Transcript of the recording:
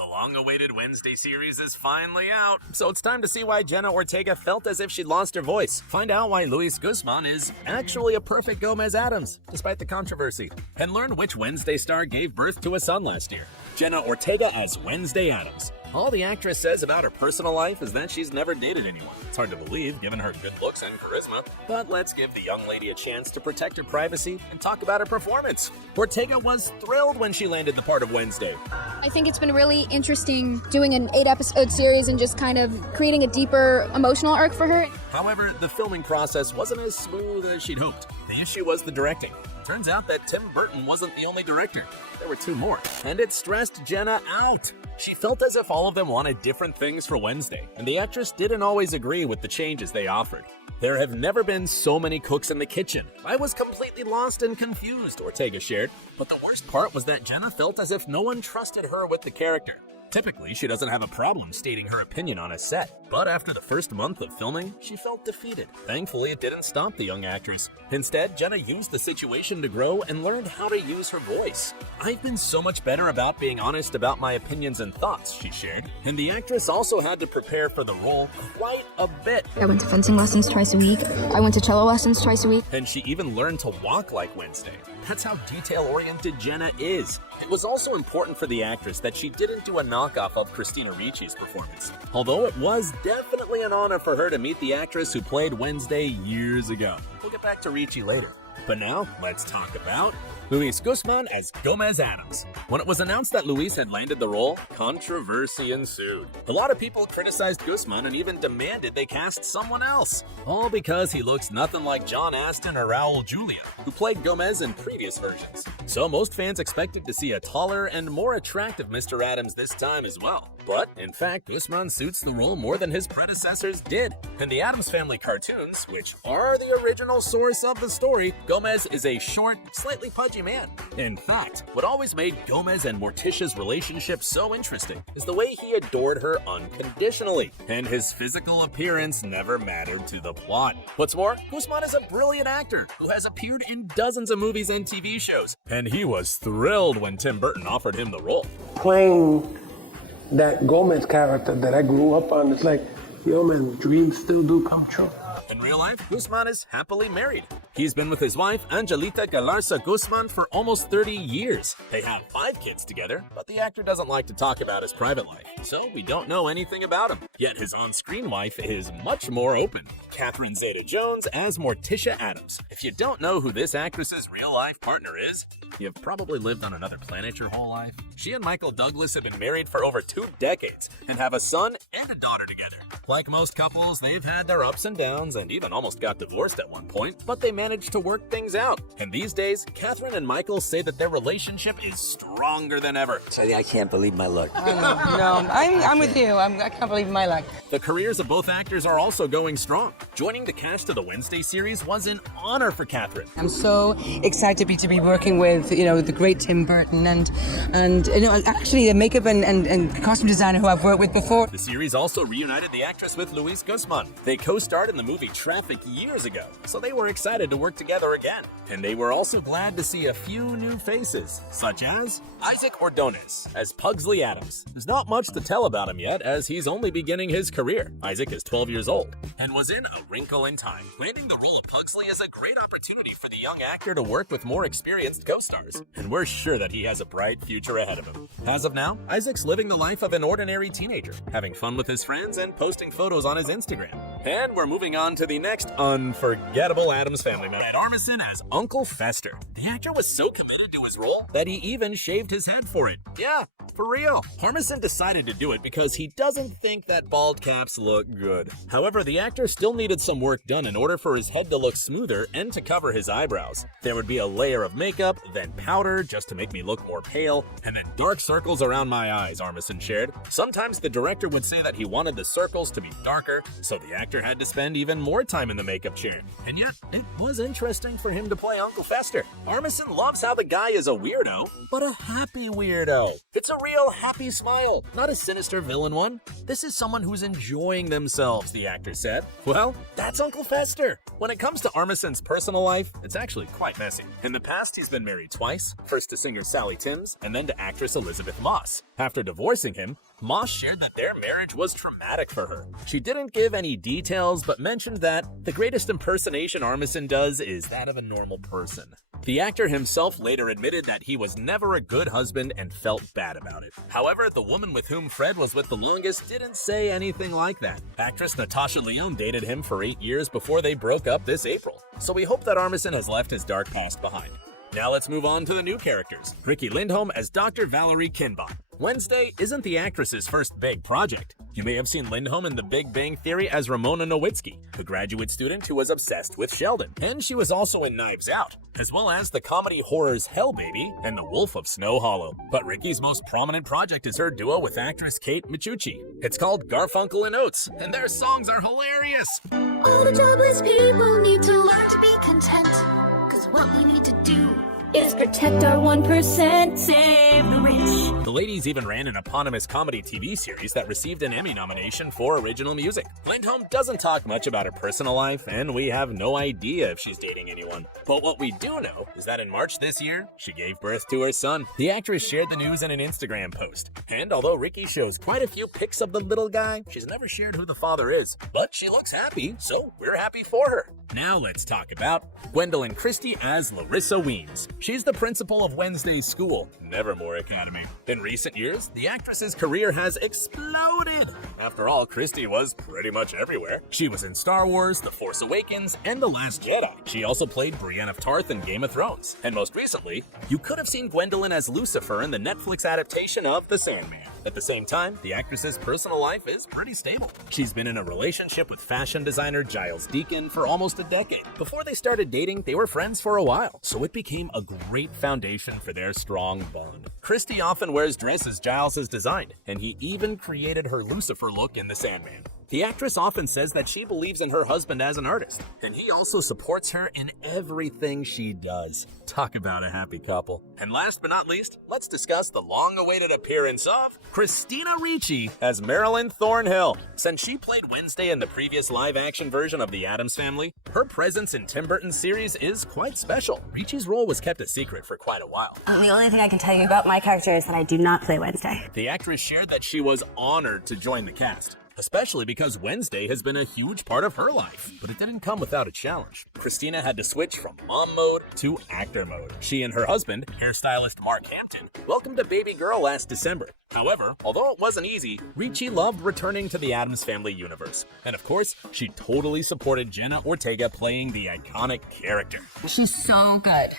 The long-awaited Wednesday series is finally out, so it's time to see why Jenna Ortega felt as if she'd lost her voice. Find out why Luis Guzman is actually a perfect Gomez Addams, despite the controversy. And learn which Wednesday star gave birth to a son last year. Jenna Ortega as Wednesday Addams. All the actress says about her personal life is that she's never dated anyone. It's hard to believe, given her good looks and charisma. But let's give the young lady a chance to protect her privacy and talk about her performance. Ortega was thrilled when she landed the part of Wednesday. I think it's been really interesting doing an 8-episode series and just kind of creating a deeper emotional arc for her. However, the filming process wasn't as smooth as she'd hoped. The issue was the directing. Turns out that Tim Burton wasn't the only director. There were 2 more. And it stressed Jenna out. She felt as if all of them wanted different things for Wednesday, and the actress didn't always agree with the changes they offered. There have never been so many cooks in the kitchen. I was completely lost and confused, Ortega shared. But the worst part was that Jenna felt as if no one trusted her with the character. Typically, she doesn't have a problem stating her opinion on a set, but after the first month of filming, she felt defeated. Thankfully, it didn't stop the young actress. Instead, Jenna used the situation to grow and learned how to use her voice. "I've been so much better about being honest about my opinions and thoughts," she shared. And the actress also had to prepare for the role quite a bit. I went to fencing lessons twice a week. I went to cello lessons twice a week. And she even learned to walk like Wednesday. That's how detail-oriented Jenna is. It was also important for the actress that she didn't do a knockoff of Christina Ricci's performance. Although it was definitely an honor for her to meet the actress who played Wednesday years ago. We'll get back to Ricci later. But now, let's talk about Luis Guzman as Gomez Addams. When it was announced that Luis had landed the role, controversy ensued. A lot of people criticized Guzman and even demanded they cast someone else. All because he looks nothing like John Astin or Raul Julia, who played Gomez in previous versions. So most fans expected to see a taller and more attractive Mr. Addams this time as well. But, in fact, Guzman suits the role more than his predecessors did. In the Addams Family cartoons, which are the original source of the story, Gomez is a short, slightly pudgy man. In fact, what always made Gomez and Morticia's relationship so interesting is the way he adored her unconditionally, and his physical appearance never mattered to the plot. What's more, Guzman is a brilliant actor who has appeared in dozens of movies and TV shows, and he was thrilled when Tim Burton offered him the role. Playing that Gomez character that I grew up on, it's like, yo man, dreams still do come true. In real life, Guzman is happily married. He's been with his wife, Angelita Galarza Guzman, for almost 30 years. They have 5 kids together, but the actor doesn't like to talk about his private life, so we don't know anything about him. Yet his on-screen wife is much more open. Catherine Zeta-Jones as Morticia Addams. If you don't know who this actress's real-life partner is, you've probably lived on another planet your whole life. She and Michael Douglas have been married for over 2 decades and have a son and a daughter together. Like most couples, they've had their ups and downs and even almost got divorced at one point, but they managed to work things out. And these days, Catherine and Michael say that their relationship is stronger than ever. Teddy, I can't believe my luck. No, I'm with you. I can't believe my luck. The careers of both actors are also going strong. Joining the cast of the Wednesday series was an honor for Catherine. I'm so excited to be working with, the great Tim Burton and actually the makeup and costume designer who I've worked with before. The series also reunited the actress with Luis Guzman. They co-starred in the movie Traffic years ago, so they were excited to work together again. And they were also glad to see a few new faces, such as Isaac Ordonez as Pugsley Addams. There's not much to tell about him yet, as he's only beginning his career. Isaac is 12 years old and was in A Wrinkle in Time. Landing the role of Pugsley is a great opportunity for the young actor to work with more experienced co-stars, and we're sure that he has a bright future ahead of him. As of now, Isaac's living the life of an ordinary teenager, having fun with his friends and posting photos on his Instagram. And we're moving on to the next unforgettable Addams Family member, Ed Armisen as Uncle Fester. The actor was so committed to his role that he even shaved his head for it. Yeah, for real. Armisen decided to do it because he doesn't think that bald caps look good. However, the actor still needed some work done in order for his head to look smoother and to cover his eyebrows. There would be a layer of makeup, then powder just to make me look more pale, and then dark circles around my eyes, Armisen shared. Sometimes the director would say that he wanted the circles to be darker, so the actor had to spend even more time in the makeup chair. And yet, it would was interesting for him to play Uncle Fester. Armisen loves how the guy is a weirdo, but a happy weirdo. It's a real happy smile, not a sinister villain one. This is someone who's enjoying themselves, the actor said. Well, that's Uncle Fester. When it comes to Armisen's personal life, it's actually quite messy. In the past, he's been married twice, first to singer Sally Timms and then to actress Elizabeth Moss. After divorcing him, Moss shared that their marriage was traumatic for her. She didn't give any details, but mentioned that the greatest impersonation Armisen does is that of a normal person. The actor himself later admitted that he was never a good husband and felt bad about it. However, the woman with whom Fred was with the longest didn't say anything like that. Actress Natasha Lyonne dated him for 8 years before they broke up this April. So we hope that Armisen has left his dark past behind. Now let's move on to the new characters. Riki Lindholm as Dr. Valerie Kinbot. Wednesday isn't the actress's first big project. You may have seen Lindholm in The Big Bang Theory as Ramona Nowitzki, the graduate student who was obsessed with Sheldon. And she was also in Knives Out, as well as the comedy horrors Hell Baby and The Wolf of Snow Hollow. But Riki's most prominent project is her duo with actress Kate Micucci. It's called Garfunkel and Oates, and their songs are hilarious. All the jobless people need to learn to be content, 'cause what we need to do is protect our 1%, save the rich. The ladies even ran an eponymous comedy TV series that received an Emmy nomination for original music. Lindholm doesn't talk much about her personal life, and we have no idea if she's dating anyone. But what we do know is that in March this year, she gave birth to her son. The actress shared the news in an Instagram post. And although Riki shows quite a few pics of the little guy, she's never shared who the father is. But she looks happy, so we're happy for her. Now let's talk about Gwendolyn Christie as Larissa Weems. She's the principal of Wednesday's school, Nevermore Academy. In recent years, the actress's career has exploded. After all, Christie was pretty much everywhere. She was in Star Wars, The Force Awakens, and The Last Jedi. She also played Brienne of Tarth in Game of Thrones. And most recently, you could have seen Gwendolyn as Lucifer in the Netflix adaptation of The Sandman. At the same time, the actress's personal life is pretty stable. She's been in a relationship with fashion designer Giles Deacon for almost a decade. Before they started dating, they were friends for a while, so it became a great foundation for their strong bond. Christie often wears dresses Giles has designed, and he even created her Lucifer look in The Sandman. The actress often says that she believes in her husband as an artist, and he also supports her in everything she does. Talk about a happy couple. And last but not least, let's discuss the long-awaited appearance of Christina Ricci as Marilyn Thornhill. Since she played Wednesday in the previous live-action version of The Addams Family, her presence in Tim Burton's series is quite special. Ricci's role was kept a secret for quite a while. The only thing I can tell you about my character is that I do not play Wednesday. The actress shared that she was honored to join the cast, especially because Wednesday has been a huge part of her life. But it didn't come without a challenge. Christina had to switch from mom mode to actor mode. She and her husband, hairstylist Mark Hampton, welcomed a baby girl last December. However, although it wasn't easy, Ricci loved returning to the Addams Family universe. And of course, she totally supported Jenna Ortega playing the iconic character. She's so good.